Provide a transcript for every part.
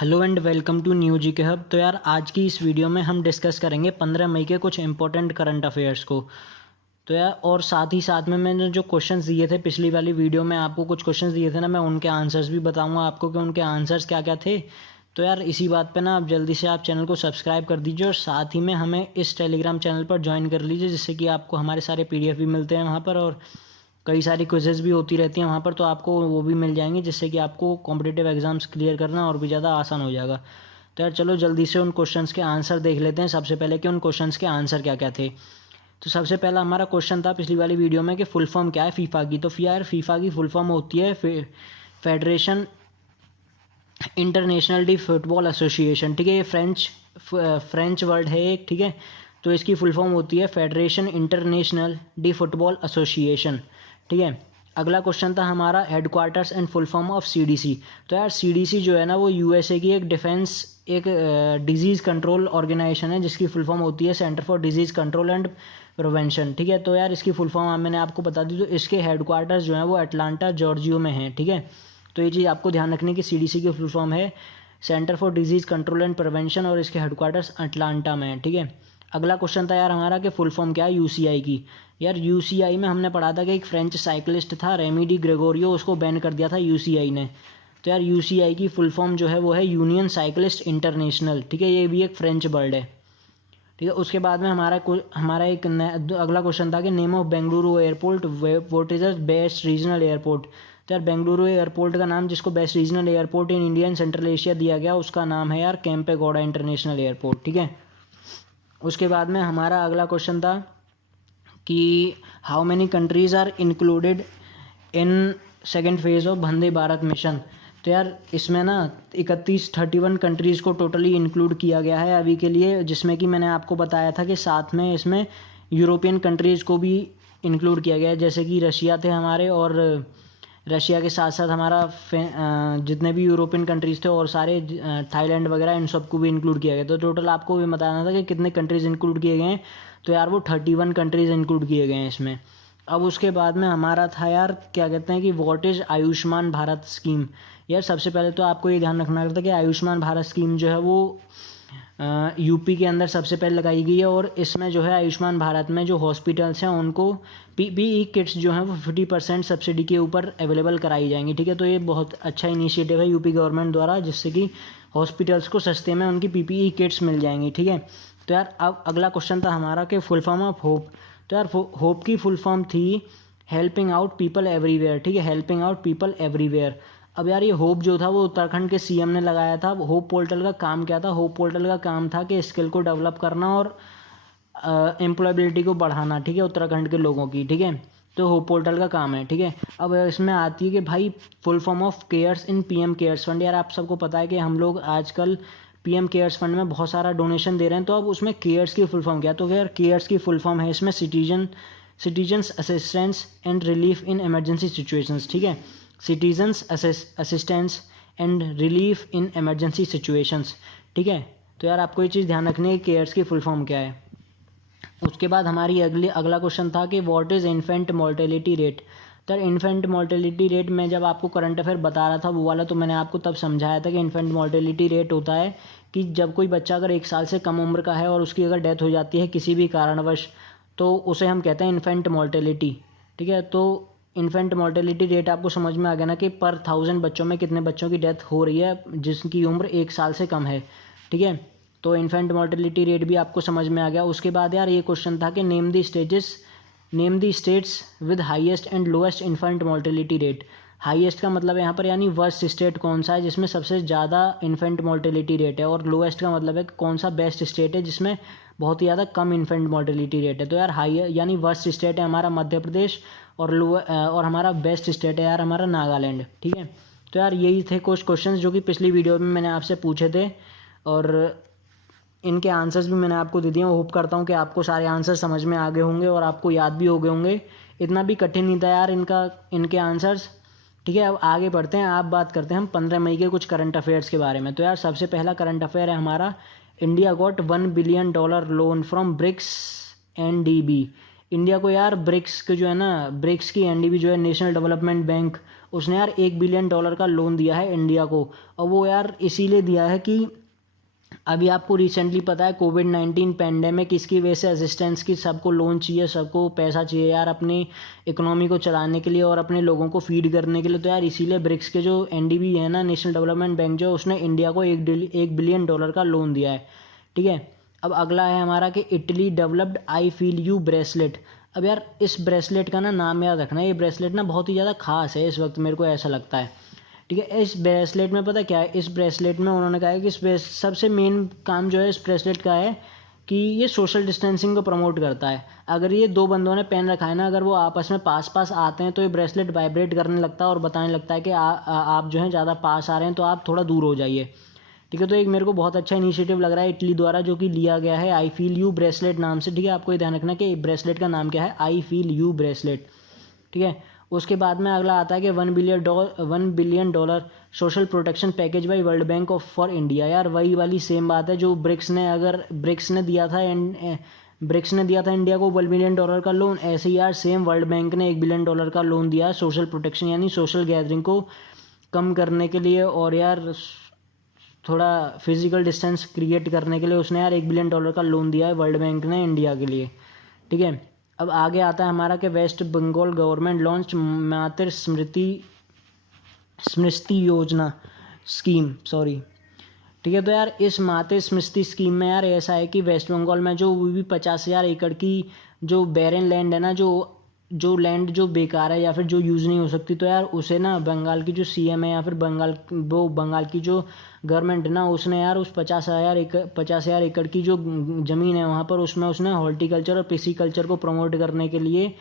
Hello and welcome to new G K hub. तो यार आज की इस वीडियो में हम डिस्कस करेंगे 15 मई के कुछ इंपॉर्टेंट करंट अफेयर्स को। तो यार और साथ ही साथ में मैंने जो क्वेश्चंस दिए थे पिछली वाली वीडियो में, आपको कुछ क्वेश्चंस दिए थे ना, मैं उनके आंसर्स भी बताऊंगा आपको कि उनके आंसर्स क्या क्या थे। तो यार इसी बात पे ना आप जल्दी से आप चैनल को सब्सक्राइब कर दीजिए और साथ ही में हमें इस टेलीग्राम चैनल पर ज्वाइन कर लीजिए, जिससे कि आपको हमारे सारे PDF भी मिलते हैं वहाँ पर, और कई सारी क्विजेज़ भी होती रहती हैं वहाँ पर, तो आपको वो भी मिल जाएंगे, जिससे कि आपको कॉम्पिटिटिव एग्ज़ाम्स क्लियर करना और भी ज़्यादा आसान हो जाएगा। तो यार चलो जल्दी से उन क्वेश्चंस के आंसर देख लेते हैं सबसे पहले कि उन क्वेश्चंस के आंसर क्या क्या थे। तो सबसे पहला हमारा क्वेश्चन था पिछली वाली वीडियो में कि फुल फॉर्म क्या है फीफा की। तो यार फीफा की फुल फॉर्म होती है federation international D football association. ठीक है, ये फ्रेंच वर्ड है एक। ठीक है, तो इसकी फुल फॉर्म होती है federation international D football association. ठीक है, अगला क्वेश्चन था हमारा headquarters and full form of CDC। तो यार CDC जो है ना, वो USA की एक डिफेंस एक डिजीज़ कंट्रोल ऑर्गेनाइजेशन है, जिसकी फुल फॉर्म होती है centre for disease control and prevention. ठीक है, तो यार इसकी फुल फॉर्म मैंने आपको बता दी। तो इसके हेडक्वार्टर्स जो हैं वो अटलांटा जॉर्जियो में हैं। ठीक है, तो ये चीज़ आपको ध्यान रखनी कि CDC की फुल फॉर्म है centre for disease control and prevention, और इसके हेडक्वार्टर्स अटलांटा में है। ठीक है, अगला क्वेश्चन था यार हमारा कि फुल फॉर्म क्या है UCI की। यार UCI में हमने पढ़ा था कि एक फ्रेंच साइकिलिस्ट था रेमी डी ग्रेगोरियो, उसको बैन कर दिया था UCI ने। तो यार UCI की फुल फॉर्म जो है वो है यूनियन साइकिलिस्ट इंटरनेशनल। ठीक है, ये भी एक फ्रेंच वर्ड है। ठीक है, उसके बाद में हमारा एक अगला क्वेश्चन था कि name of Bengaluru airport, what is the best regional airport. तो यार बेंगलुरु एयरपोर्ट का नाम, जिसको best regional airport in India and central Asia दिया गया, उसका नाम है यार केम्पेगौड़ा इंटरनेशनल एयरपोर्ट। ठीक है, उसके बाद में हमारा अगला क्वेश्चन था कि how many countries are included in second phase of Vande Bharat mission. तो यार इसमें ना 31 कंट्रीज़ को टोटली इंक्लूड किया गया है अभी के लिए, जिसमें कि मैंने आपको बताया था कि साथ में इसमें यूरोपियन कंट्रीज़ को भी इंक्लूड किया गया है, जैसे कि रशिया थे हमारे, और रशिया के साथ साथ हमारा जितने भी यूरोपियन कंट्रीज़ थे और सारे थाईलैंड वगैरह, इन सबको भी इंक्लूड किया गया। तो टोटल आपको भी बताना था कि कितने कंट्रीज़ इंक्लूड किए गए हैं। तो यार वो 31 कंट्रीज़ इंक्लूड किए गए हैं इसमें। अब उसके बाद में हमारा था यार क्या कहते हैं कि what is Ayushman Bharat scheme. यार सबसे पहले तो आपको ये ध्यान रखना था कि आयुष्मान भारत स्कीम जो है वो यूपी के अंदर सबसे पहले लगाई गई है, और इसमें जो है आयुष्मान भारत में जो हॉस्पिटल्स हैं उनको PPE किट्स जो हैं वो 50% सब्सिडी के ऊपर अवेलेबल कराई जाएंगी। ठीक है, तो ये बहुत अच्छा इनिशिएटिव है यूपी गवर्नमेंट द्वारा, जिससे कि हॉस्पिटल्स को सस्ते में उनकी PPE किट्स मिल जाएंगी। ठीक है, तो यार अब अगला क्वेश्चन था हमारा कि फुल फॉर्म ऑफ होप। तो यार होप की फुल फॉर्म थी हेल्पिंग आउट पीपल एवरीवेयर। ठीक है, हेल्पिंग आउट पीपल एवरीवेयर। अब यार ये होप जो था वो उत्तराखंड के CM ने लगाया था। होप पोर्टल का काम क्या था? होप पोर्टल का काम था कि स्किल को डेवलप करना और एम्प्लॉयबिलिटी को बढ़ाना। ठीक है, उत्तराखंड के लोगों की। ठीक है, तो होप पोर्टल का काम है। ठीक है, अब इसमें आती है कि भाई full form of cares in PM cares fund. यार आप सबको पता है कि हम लोग आजकल PM केयर्स फंड में बहुत सारा डोनेशन दे रहे हैं, तो अब उसमें केयर्स की फुल फॉर्म क्या है? तो यार केयर्स की फुल फॉर्म है इसमें citizens assistance and relief in emergency situations. ठीक है, citizens assistance and relief in emergency situations. ठीक है, तो यार आपको ये चीज़ ध्यान रखनी है केयर्स की फुल फॉर्म क्या है। उसके बाद हमारी अगला क्वेश्चन था कि what is infant mortality rate. तो इन्फेंट मोर्टेलिटी रेट में जब आपको करंट अफेयर बता रहा था वो वाला, तो मैंने आपको तब समझाया था कि इन्फेंट मोर्टेलिटी रेट होता है कि जब कोई बच्चा अगर 1 साल से कम उम्र का है और उसकी अगर डेथ हो जाती है किसी भी कारणवश, तो उसे हम कहते हैं इन्फेंट मोर्टेलिटी। ठीक है, तो इन्फेंट मोर्टेलिटी रेट आपको समझ में आ गया ना कि पर 1000 बच्चों में कितने बच्चों की डेथ हो रही है जिसकी उम्र 1 साल से कम है। ठीक है, तो इन्फेंट मोर्टेलिटी रेट भी आपको समझ में आ गया। उसके बाद यार ये क्वेश्चन था कि name the states with highest and lowest infant mortality rate. Highest का मतलब है यहाँ पर यानी वर्स्ट स्टेट कौन सा है जिसमें सबसे ज़्यादा इन्फेंट मोर्टेलिटी रेट है, और लोएस्ट का मतलब है कौन सा बेस्ट स्टेट है जिसमें बहुत ही ज़्यादा कम इन्फेंट मोर्टेलिटी रेट है। तो यार हाई यानी वर्स्ट स्टेट है हमारा मध्य प्रदेश, और हमारा बेस्ट स्टेट है यार हमारा नागालैंड। ठीक है, तो यार यही थे कुछ क्वेश्चंस जो कि पिछली वीडियो में मैंने आपसे पूछे थे, और इनके आंसर्स भी मैंने आपको दे दिए। होप करता हूँ कि आपको सारे आंसर समझ में आ गए होंगे और आपको याद भी हो गए होंगे। इतना भी कठिन नहीं था यार इनके आंसर्स। ठीक है, अब आगे बढ़ते हैं। आप बात करते हैं हम 15 मई के कुछ करंट अफेयर्स के बारे में। तो यार सबसे पहला करंट अफेयर है हमारा, India got $1 billion loan from BRICS NDB। India को यार ब्रिक्स के जो है ना, ब्रिक्स की NDB जो है नेशनल डेवलपमेंट बैंक, उसने यार $1 बिलियन का लोन दिया है इंडिया को। और वो यार इसीलिए दिया है कि अभी आपको रिसेंटली पता है कोविड-19 पैंडेमिक, इसकी वजह से असिस्टेंस की सबको लोन चाहिए, सबको पैसा चाहिए यार अपनी इकोनॉमी को चलाने के लिए और अपने लोगों को फीड करने के लिए। तो यार इसीलिए ब्रिक्स के जो एनडीबी है ना, नेशनल डेवलपमेंट बैंक, जो उसने इंडिया को $1 बिलियन का लोन दिया है। ठीक है, अब अगला है हमारा कि Italy developed I feel you bracelet. अब यार इस ब्रेसलेट का ना नाम याद रखना, ये ब्रेसलेट ना बहुत ही ज़्यादा खास है इस वक्त, मेरे को ऐसा लगता है। ठीक है, इस ब्रेसलेट में पता क्या है, इस ब्रेसलेट में उन्होंने कहा है कि सबसे मेन काम जो है इस ब्रेसलेट का है कि ये सोशल डिस्टेंसिंग को प्रमोट करता है। अगर ये दो बंदों ने पहन रखा है ना, अगर वो आपस में पास पास आते हैं तो ये ब्रेसलेट वाइब्रेट करने लगता है और बताने लगता है कि आप जो है ज़्यादा पास आ रहे हैं तो आप थोड़ा दूर हो जाइए। ठीक है, तो एक मेरे को बहुत अच्छा इनिशिएटिव लग रहा है इटली द्वारा, जो कि लिया गया है आई फील यू ब्रेसलेट नाम से। ठीक है, आपको ये ध्यान रखना कि ब्रेसलेट का नाम क्या है, आई फील यू ब्रेसलेट। ठीक है, उसके बाद में अगला आता है कि $1 billion social protection package by world bank of for India. यार वही वाली सेम बात है जो ब्रिक्स ने दिया था इंडिया को $1 बिलियन का लोन, ऐसे ही यार सेम वर्ल्ड बैंक ने $1 बिलियन का लोन दिया सोशल प्रोटेक्शन यानी सोशल गैदरिंग को कम करने के लिए और यार थोड़ा फिजिकल डिस्टेंस क्रिएट करने के लिए उसने यार $1 बिलियन का लोन दिया है वर्ल्ड बैंक ने इंडिया के लिए। ठीक है, अब आगे आता है हमारा कि वेस्ट बंगाल गवर्नमेंट लॉन्च मातृ स्मृति योजना स्कीम, सॉरी। ठीक है, तो यार इस मातृ स्मृति स्कीम में यार ऐसा है कि वेस्ट बंगाल में जो भी 50,000 एकड़ की जो बैरन लैंड है ना, जो लैंड जो बेकार है या फिर जो यूज़ नहीं हो सकती, तो यार उसे ना बंगाल की जो सीएम है या फिर बंगाल की जो गवर्नमेंट है ना, उसने यार उस 50,000 एकड़ की जो ज़मीन है वहाँ पर उसमें उसने हॉर्टिकल्चर और पिसीकल्चर को प्रमोट करने के लिए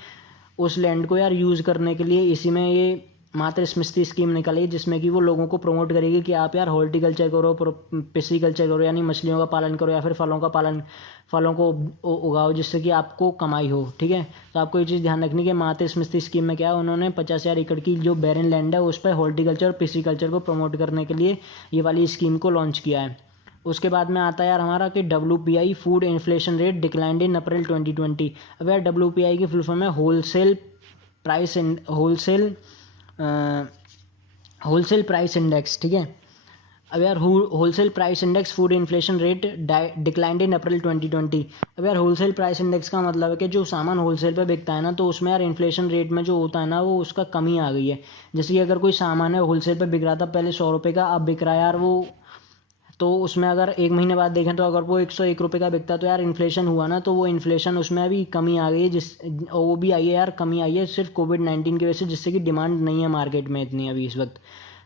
उस लैंड को यार यूज़ करने के लिए इसी में ये मातृ स्मृति स्कीम निकाली, जिसमें कि वो लोगों को प्रमोट करेगी कि आप यार हॉर्टिकल्चर करो, पिसीकल्चर करो यानी मछलियों का पालन करो या फिर फलों को उगाओ जिससे कि आपको कमाई हो। ठीक है, तो आपको ये चीज़ ध्यान रखनी कि मातृ स्मृति स्कीम में क्या है, उन्होंने 50,000 एकड़ की जो बैरन लैंड है उस पर हॉर्टिकल्चर और पिसीकल्चर को प्रमोट करने के लिए ये वाली स्कीम को लॉन्च किया है। उसके बाद में आता है यार हमारा कि WPI food inflation rate declined in April 2020। अब यार WPI की फुल फॉर्म है होलसेल प्राइस इंडेक्स। ठीक है, अब यार wholesale price index food inflation rate declined in April 2020। अब यार होलसेल प्राइस इंडेक्स का मतलब है कि जो सामान होलसेल पे बिकता है ना, तो उसमें यार इन्फ्लेशन रेट में जो होता है ना वो उसका कमी आ गई है। जैसे कि अगर कोई सामान है होलसेल पे बिक रहा था पहले 100 रुपये का, अब बिक रहा है यार वो, तो उसमें अगर एक महीने बाद देखें तो अगर वो 101 रुपये का बिकता है तो यार इन्फ्लेशन हुआ ना, तो वो इन्फ्लेशन उसमें अभी कमी आ गई है और वो भी आई है यार, कमी आई है सिर्फ कोविड-19 की वजह से, जिससे कि डिमांड नहीं है मार्केट में इतनी अभी इस वक्त,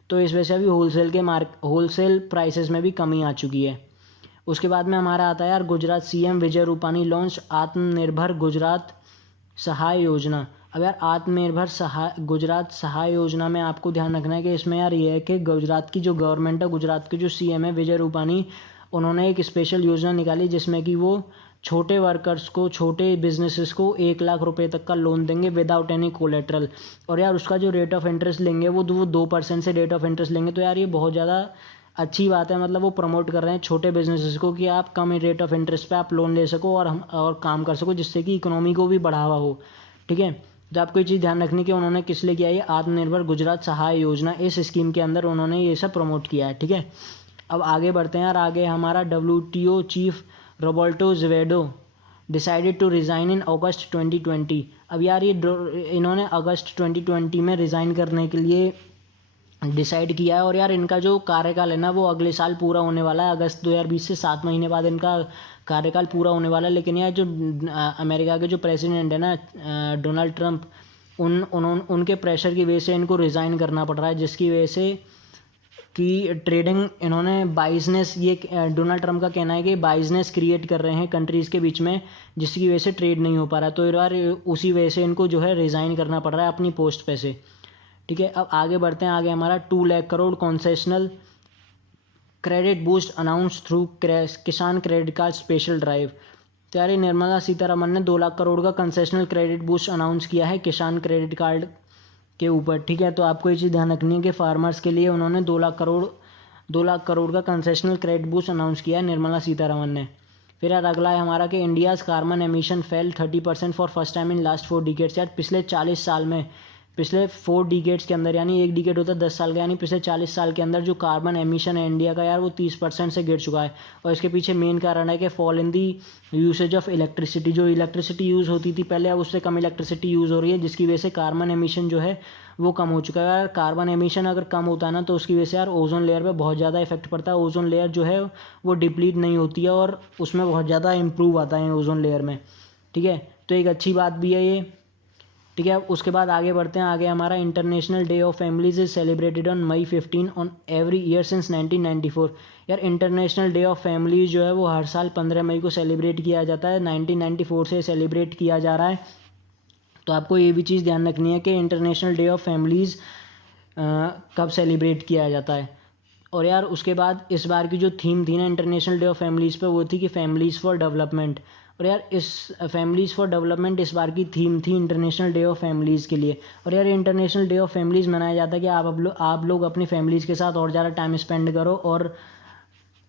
तो इस वजह से अभी होलसेल प्राइसेस में भी कमी आ चुकी है। उसके बाद में हमारा आता है यार गुजरात CM विजय रूपानी लॉन्च आत्मनिर्भर गुजरात सहाय योजना। अब यार गुजरात सहाय योजना में आपको ध्यान रखना है कि इसमें यार ये है कि गुजरात की जो गवर्नमेंट है, गुजरात के जो CM है विजय रूपानी, उन्होंने एक स्पेशल योजना निकाली जिसमें कि वो छोटे वर्कर्स को, छोटे बिजनेसेस को 1 लाख रुपए तक का लोन देंगे विदाउट एनी कोलेट्रल। और यार उसका जो रेट ऑफ इंटरेस्ट लेंगे वो 2% से रेट ऑफ इंटरेस्ट लेंगे। तो यार ये बहुत ज़्यादा अच्छी बात है, मतलब वो प्रमोट कर रहे हैं छोटे बिजनेसेस को कि आप कम रेट ऑफ इंटरेस्ट पे आप लोन ले सको और काम कर सको, जिससे कि इकोनॉमी को भी बढ़ावा हो। ठीक है, तो आपको ये चीज़ ध्यान रखनी कि उन्होंने किस लिए किया है, आत्मनिर्भर गुजरात सहाय योजना, इस स्कीम के अंदर उन्होंने ये सब प्रमोट किया है। ठीक है, अब आगे बढ़ते हैं यार, आगे हमारा WTO chief Roberto Azevedo decided to resign in August 2020। अब यार इन्होंने अगस्त 2020 में रिज़ाइन करने के लिए डिसाइड किया है और यार इनका जो कार्यकाल है ना वो अगले साल पूरा होने वाला है, अगस्त 2020 से 7 महीने बाद इनका कार्यकाल पूरा होने वाला है। लेकिन यार जो अमेरिका के जो प्रेसिडेंट है ना डोनाल्ड ट्रंप, उनके प्रेशर की वजह से इनको रिज़ाइन करना पड़ रहा है, जिसकी वजह से कि ट्रेडिंग इन्होंने बाइजनेस, ये डोनाल्ड ट्रंप का कहना है कि बाइजनेस क्रिएट कर रहे हैं कंट्रीज़ के बीच में, जिसकी वजह से ट्रेड नहीं हो पा रहा है। तो यार उसी वजह से इनको जो है रिज़ाइन करना पड़ रहा है अपनी पोस्ट पे से। ठीक है, अब आगे बढ़ते हैं, आगे हमारा 2 lakh crore concessional credit boost announce through Kisan credit card special drive. तो यार निर्मला सीतारमन ने 2 लाख करोड़ का कंसेशनल क्रेडिट बूस्ट अनाउंस किया है किसान क्रेडिट कार्ड के ऊपर। ठीक है, तो आपको ये चीज़ ध्यान रखनी है कि फार्मर्स के लिए उन्होंने 2 लाख करोड़ का कंसेशनल क्रेडिट बूस्ट अनाउंस किया है निर्मला सीतारमन ने। फिर यार अगला है हमारा कि India's carbon emission fail 30% for first time in last 4 decades. यार पिछले 40 साल में पिछले 4 डिकेड्स के अंदर, यानी एक डिकेड होता है 10 साल का, यानी पिछले 40 साल के अंदर जो कार्बन एमिशन है इंडिया का यार वो 30% से गिर चुका है। और इसके पीछे मेन कारण है कि fall in the usage of electricity, जो इलेक्ट्रिसिटी यूज़ होती थी पहले अब उससे कम इलेक्ट्रिसिटी यूज़ हो रही है, जिसकी वजह से कार्बन एमिशन जो है वो कम हो चुका है। यार कार्बन एमिशन अगर कम होता है ना तो उसकी वजह से यार ओजोन लेयर पे बहुत ज़्यादा इफेक्ट पड़ता है। ओजोन लेयर जो है वो डिप्लीट नहीं होती है और उसमें बहुत ज़्यादा इम्प्रूव आता है ओजोन लेयर में, ठीक है। तो एक अच्छी बात भी है ये, ठीक है। उसके बाद आगे बढ़ते हैं। आगे हमारा international day of families is celebrated on May 15 on every year since 1994। यार इंटरनेशनल डे ऑफ फैमिलीज जो है वो हर साल 15 मई को सेलिब्रेट किया जाता है। 1994 से सेलिब्रेट किया जा रहा है। तो आपको ये भी चीज़ ध्यान रखनी है कि इंटरनेशनल डे ऑफ फैमिलीज़ कब सेलिब्रेट किया जाता है। और यार उसके बाद इस बार की जो थीम थी ना इंटरनेशनल डे ऑफ फैमिलीज़ पे, वो थी कि फैमिलीज़ फॉर डेवलपमेंट। और यार इस फैमिलीज़ फॉर डेवलपमेंट इस बार की थीम थी इंटरनेशनल डे ऑफ फैमिलीज़ के लिए। और यार इंटरनेशनल डे ऑफ फैमिलीज़ मनाया जाता है कि आप लोग अपनी फैमिलीज़ के साथ और ज़्यादा टाइम स्पेंड करो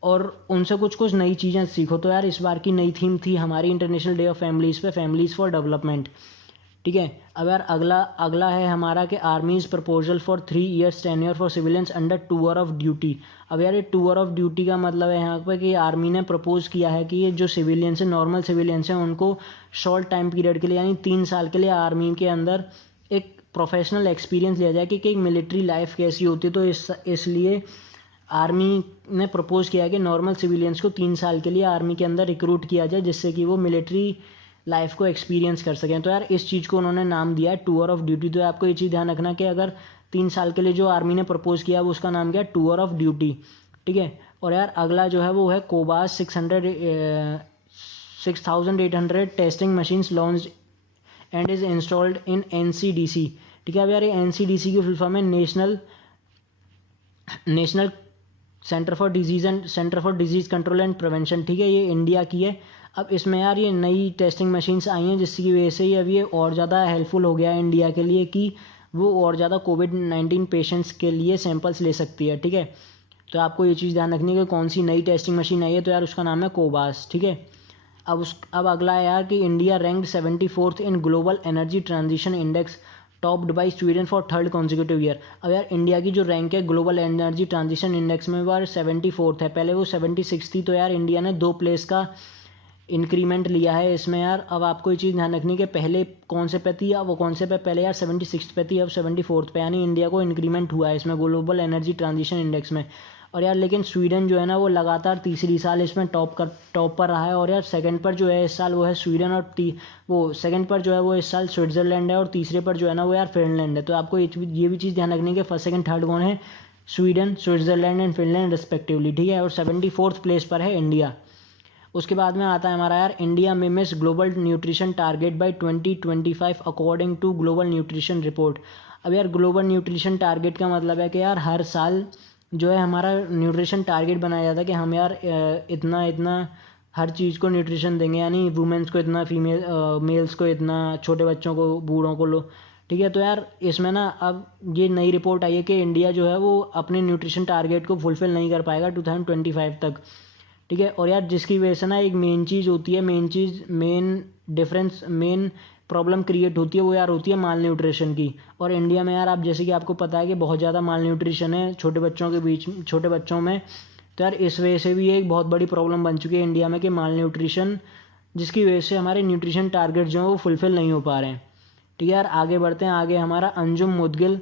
और उनसे कुछ कुछ नई चीज़ें सीखो। तो यार इस बार की नई थीम थी हमारी इंटरनेशनल डे ऑफ फैमिलीज़ पे, फैमिलीज़ फॉर डेवलपमेंट, ठीक है। अब यार अगला है हमारा कि armies proposal for 3 years tenure for civilians under tour of duty. अब यार ये टूर ऑफ ड्यूटी का मतलब है यहाँ पर कि आर्मी ने प्रपोज किया है कि ये जो सिविलियंस हैं, नॉर्मल सिविलियंस हैं, उनको शॉर्ट टाइम पीरियड के लिए यानी 3 साल के लिए आर्मी के अंदर एक प्रोफेशनल एक्सपीरियंस लिया जाए कि एक मिलिट्री लाइफ कैसी होती है। तो इसलिए आर्मी ने प्रपोज किया है कि नॉर्मल सिविलियंस को 3 साल के लिए आर्मी के अंदर रिक्रूट किया जाए, जिससे कि वो मिलिट्री लाइफ को एक्सपीरियंस कर सकें। तो यार इस चीज़ को उन्होंने नाम दिया है टूर ऑफ ड्यूटी। तो आपको ये चीज़ ध्यान रखना कि अगर 3 साल के लिए जो आर्मी ने प्रपोज किया वो उसका नाम क्या है, टूर ऑफ ड्यूटी, ठीक है। और यार अगला जो है वो है कोबास 6800 testing machines launch and is installed in NCDC, ठीक है। अब यार ये NCDC की फुल फॉर्म है national centre for disease control and prevention, ठीक है। ये इंडिया की है। अब इसमें यार ये नई टेस्टिंग मशीन्स आई हैं जिसकी वजह से ही अब ये और ज़्यादा हेल्पफुल हो गया है इंडिया के लिए कि वो और ज़्यादा कोविड-19 पेशेंट्स के लिए सैंपल्स ले सकती है, ठीक है। तो आपको ये चीज़ ध्यान रखनी है कि कौन सी नई टेस्टिंग मशीन आई है। तो यार उसका नाम है कोबास, ठीक है। अब अगला है यार कि India ranked 74th in global energy transition index topped by Sweden for 3rd consecutive year. अब यार इंडिया की जो रैंक है ग्लोबल एनर्जी ट्रांजिशन इंडेक्स में वो 74th है, पहले वो 76 थी। तो यार इंडिया ने 2 प्लेस का इंक्रीमेंट लिया है इसमें यार। अब आपको ये चीज़ ध्यान रखनी है कि पहले कौन से पे थी या वो कौन से पे, पहले यार 76 पे थी, अब 74th पे, यानी इंडिया को इंक्रीमेंट हुआ है इसमें ग्लोबल एनर्जी ट्रांजिशन इंडेक्स में। और यार लेकिन स्वीडन जो है ना वो लगातार तीसरी साल इसमें टॉप पर रहा है। और यार सेकंड पर जो है इस साल वो है स्वीडन, और वो सेकंड पर जो है वो इस साल स्विट्ज़रलैंड है, और तीसरे पर जो है ना वो यार फिनलैंड है। तो आपको ये भी चीज़ ध्यान रखनी है कि फर्स्ट सेकंड थर्ड कौन है, Sweden, Switzerland and Finland respectively, ठीक है। और 74th प्लेस पर है इंडिया। उसके बाद में आता है हमारा यार इंडिया में miss global nutrition target by 2025 according to global nutrition report. अब यार ग्लोबल न्यूट्रिशन टारगेट का मतलब है कि यार हर साल जो है हमारा न्यूट्रिशन टारगेट बनाया जाता है कि हम यार इतना इतना हर चीज़ को न्यूट्रिशन देंगे, यानी वुमेंस को इतना, मेल्स को इतना, छोटे बच्चों को, बूढ़ों को लो, ठीक है। तो यार इसमें ना अब ये नई रिपोर्ट आई है कि इंडिया जो है वो अपने न्यूट्रिशन टारगेट को फुलफ़िल नहीं कर पाएगा 2025 तक, ठीक है। और यार जिसकी वजह से ना एक मेन चीज़ होती है, मेन प्रॉब्लम क्रिएट होती है, वो यार होती है माल न्यूट्रिशन की। और इंडिया में यार आप जैसे कि आपको पता है कि बहुत ज़्यादा माल न्यूट्रिशन है छोटे बच्चों में। तो यार इस वजह से भी एक बहुत बड़ी प्रॉब्लम बन चुकी है इंडिया में कि माल न्यूट्रिशन, जिसकी वजह से हमारे न्यूट्रिशन टारगेट जो है वो फुलफ़िल नहीं हो पा रहे हैं, ठीक है। यार आगे बढ़ते हैं। आगे हमारा अंजुम मुदगिल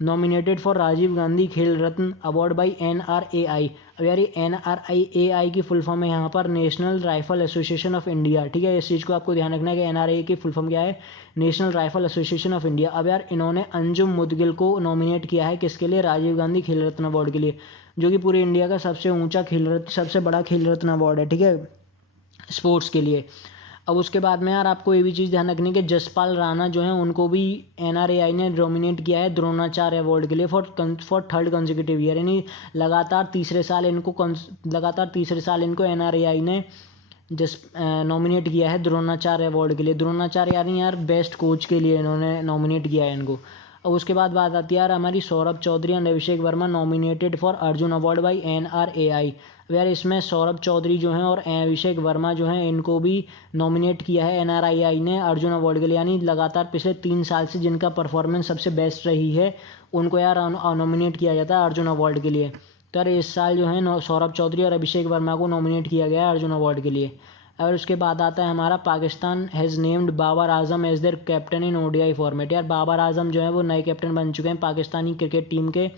नॉमिनेटेड फॉर राजीव गांधी खेल रत्न अवार्ड बाई NRAI। अब यार ये NRAI की फुल फॉर्म है यहाँ पर national rifle association of India, ठीक है। इस चीज़ को आपको ध्यान रखना है कि NRAI की फुल फॉर्म क्या है, national rifle association of India. अब यार इन्होंने अंजुम मुदगिल को नॉमिनेट किया है किसके लिए, राजीव गांधी खेल रत्न अवार्ड के लिए, जो कि पूरे इंडिया का सबसे बड़ा खेल रत्न अवार्ड है, ठीक है, स्पोर्ट्स के लिए। अब उसके बाद में यार आपको ये भी चीज़ ध्यान रखनी है कि जसपाल राणा जो है उनको भी NRAI ने नॉमिनेट किया है द्रोणाचार्य अवार्ड के लिए फॉर 3rd consecutive ईयर, यानी लगातार तीसरे साल इनको NRAI ने नॉमिनेट किया है द्रोणाचार्य अवार्ड के लिए। द्रोणाचार्य यानी यार बेस्ट कोच के लिए इन्होंने नॉमिनेट किया है इनको। अब उसके बाद बात आती है यार हमारी Saurabh Chaudhary and Abhishek Verma nominated for Arjun award by NRAI। अब यार इसमें सौरभ चौधरी जो हैं और अभिषेक वर्मा जो हैं इनको भी नॉमिनेट किया है NRAI ने अर्जुन अवार्ड के लिए, यानी लगातार पिछले 3 साल से जिनका परफॉर्मेंस सबसे बेस्ट रही है उनको यार नॉमिनेट किया जाता है अर्जुन अवार्ड के लिए। तो यार इस साल जो है सौरभ चौधरी और अभिषेक वर्मा को नॉमिनेट किया गया है अर्जुन अवार्ड के लिए। और उसके बाद आता है हमारा Pakistan has named Babar Azam as their captain in ODI format. यार बाबर आजम जो है वो नए कैप्टन बन चुके हैं पाकिस्तानी क्रिकेट टीम के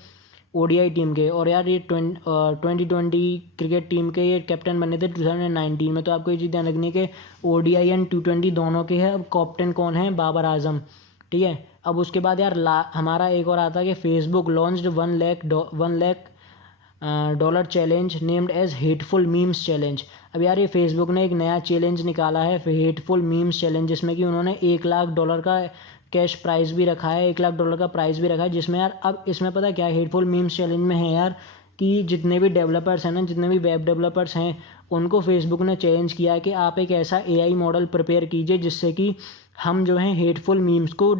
ODI टीम के। और यार ये 2020 क्रिकेट टीम के ये कैप्टन बने थे 2019 में। तो आपको ये चीज़ ध्यान रखनी है कि ODI एंड T20 दोनों के हैं। अब कैप्टन कौन है? बाबर आजम, ठीक है। अब उसके बाद यार हमारा एक और आता है कि Facebook launched $1 lakh challenge named as hateful memes challenge. अब यार ये फेसबुक ने एक नया चैलेंज निकाला है हेटफुल मीम्स चैलेंज, जिसमें कि उन्होंने $1 लाख का कैश प्राइस भी रखा है, $1 लाख का प्राइस भी रखा है। जिसमें यार अब इसमें पता क्या है हेटफुल मीम्स चैलेंज में है यार कि जितने भी डेवलपर्स हैं ना, जितने भी वेब डेवलपर्स हैं उनको फेसबुक ने चैलेंज किया है कि आप एक ऐसा AI मॉडल प्रिपेयर कीजिए जिससे कि हम जो है हेटफुल मीम्स को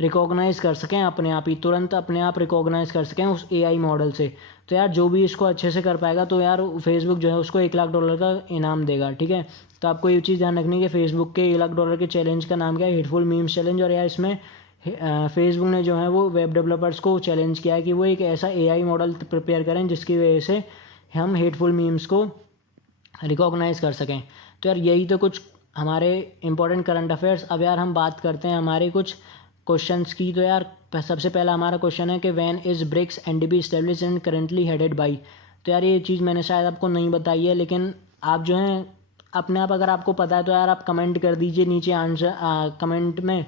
रिकॉग्नाइज़ कर सकें अपने आप ही, तुरंत अपने आप रिकॉग्नाइज़ कर सकें उस AI मॉडल से। तो यार जो भी इसको अच्छे से कर पाएगा तो यार फेसबुक जो है उसको $1 लाख का इनाम देगा, ठीक है। तो आपको ये चीज़ ध्यान रखनी है कि फेसबुक के $1 लाख के चैलेंज का नाम क्या है? Hateful memes challenge. और यार इसमें फेसबुक ने जो है वो वेब डेवलपर्स को चैलेंज किया है कि वो एक ऐसा AI मॉडल प्रिपेयर करें जिसकी वजह से हम हेटफुल मीम्स को रिकॉग्नाइज़ कर सकें। तो यार यही तो कुछ हमारे इंपॉर्टेंट करंट अफेयर्स। अब यार हम बात करते हैं हमारे कुछ क्वेश्चंस की। तो यार सबसे पहला हमारा क्वेश्चन है कि when is BRICS NDB establish and currently headed by. तो यार ये चीज़ मैंने शायद आपको नहीं बताई है, लेकिन आप जो हैं अपने आप अगर आपको पता है तो यार आप कमेंट कर दीजिए नीचे आंसर कमेंट में।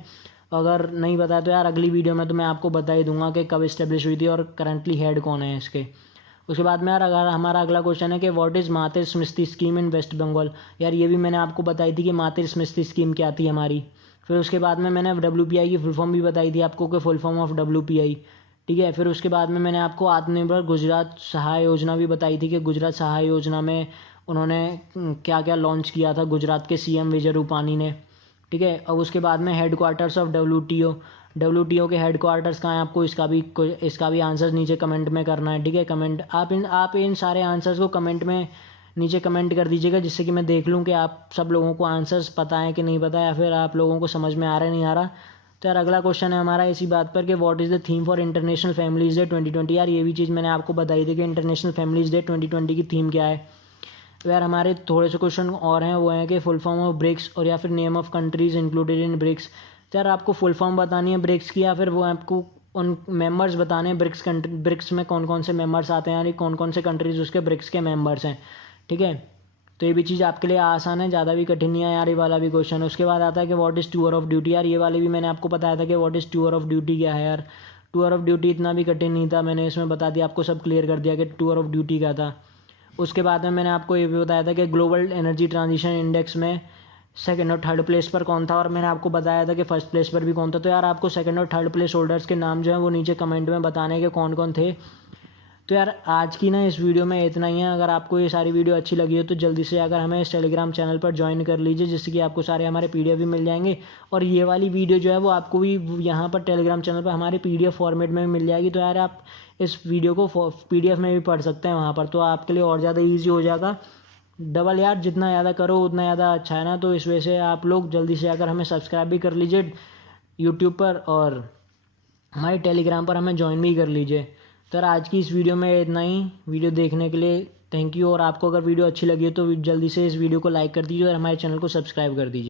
अगर नहीं पता है तो यार अगली वीडियो में तो मैं आपको बता ही दूंगा कि कब इस्टेब्लिश हुई थी और करंटली हेड कौन है इसके। उसके बाद में यार अगर हमारा अगला क्वेश्चन है कि what is Matir Smriti scheme in West Bengal. यार ये भी मैंने आपको बताई थी कि मातिर स्मृति स्कीम क्या थी हमारी। फिर उसके बाद में मैंने WPI की फुल फॉर्म भी बताई थी आपको कि फुल फॉर्म ऑफ WPI, ठीक है। फिर उसके बाद में मैंने आपको आत्मनिर्भर गुजरात सहाय योजना भी बताई थी कि गुजरात सहाय योजना में उन्होंने क्या क्या लॉन्च किया था गुजरात के CM विजय रूपानी ने, ठीक है। अब उसके बाद में हेड क्वार्टर्स ऑफ WTO के हेड क्वार्टर्स कहाँ हैं आपको इसका भी आंसर नीचे कमेंट में करना है, ठीक है। कमेंट आप इन सारे आंसर्स को कमेंट में नीचे कमेंट कर दीजिएगा जिससे कि मैं देख लूँ कि आप सब लोगों को आंसर्स पता है कि नहीं पता, या फिर आप लोगों को समझ में आ रहा है नहीं आ रहा। तो यार अगला क्वेश्चन है हमारा इसी बात पर कि what is the theme for international families day 2020। यार ये भी चीज़ मैंने आपको बताई थी कि इंटरनेशनल फैमिलीज़ डे 2020 की थीम क्या है। तो यार हमारे थोड़े से क्वेश्चन और हैं, वो हैं कि फुल फॉर्म ऑफ ब्रिक्स और या फिर name of countries included in BRICS. तो यार आपको फुल फॉर्म बतानी है ब्रिक्स की, या फिर वो आपको उन मेंबर्स बताने हैं ब्रिक्स में कौन कौन से मेंबर्स आते हैं, यानी कौन कौन से कंट्रीज़ उसके ब्रिक्स के मेंबर्स हैं, ठीक है। तो ये भी चीज़ आपके लिए आसान है, ज़्यादा भी कठिन नहीं है यार ये वाला भी क्वेश्चन। उसके बाद आता है कि what is tour of duty. यार ये वाले भी मैंने आपको बताया था कि what is tour of duty क्या है। यार टूर ऑफ ड्यूटी इतना भी कठिन नहीं था, मैंने इसमें बता दिया आपको, सब क्लियर कर दिया कि टूर ऑफ ड्यूटी क्या था। उसके बाद में मैंने आपको ये भी बताया था कि ग्लोबल एनर्जी ट्रांजिशन इंडेक्स में सेकंड और थर्ड प्लेस पर कौन था, और मैंने आपको बताया था कि फर्स्ट प्लेस पर भी कौन था। तो यार आपको सेकंड और थर्ड प्लेस होल्डर्स के नाम जो है वो नीचे कमेंट में बताने के कौन कौन थे। तो यार आज की ना इस वीडियो में इतना ही है। अगर आपको ये सारी वीडियो अच्छी लगी हो तो जल्दी से अगर हमें इस टेलीग्राम चैनल पर ज्वाइन कर लीजिए, जिससे कि आपको सारे हमारे PDF भी मिल जाएंगे। और ये वाली वीडियो जो है वो आपको भी यहाँ पर टेलीग्राम चैनल पर हमारे PDF फॉर्मेट में भी मिल जाएगी। तो यार आप इस वीडियो को PDF में भी पढ़ सकते हैं वहाँ पर, तो आपके लिए और ज़्यादा ईजी हो जाएगा। डबल यार जितना ज़्यादा करो उतना ज़्यादा अच्छा है ना। तो इस वजह से आप लोग जल्दी से अगर हमें सब्सक्राइब भी कर लीजिए यूट्यूब पर, और हमारे टेलीग्राम पर हमें ज्वाइन भी कर लीजिए। तो यार आज की इस वीडियो में इतना ही। वीडियो देखने के लिए थैंक यू। और आपको अगर वीडियो अच्छी लगी हो तो जल्दी से इस वीडियो को लाइक कर दीजिए और हमारे चैनल को सब्सक्राइब कर दीजिए।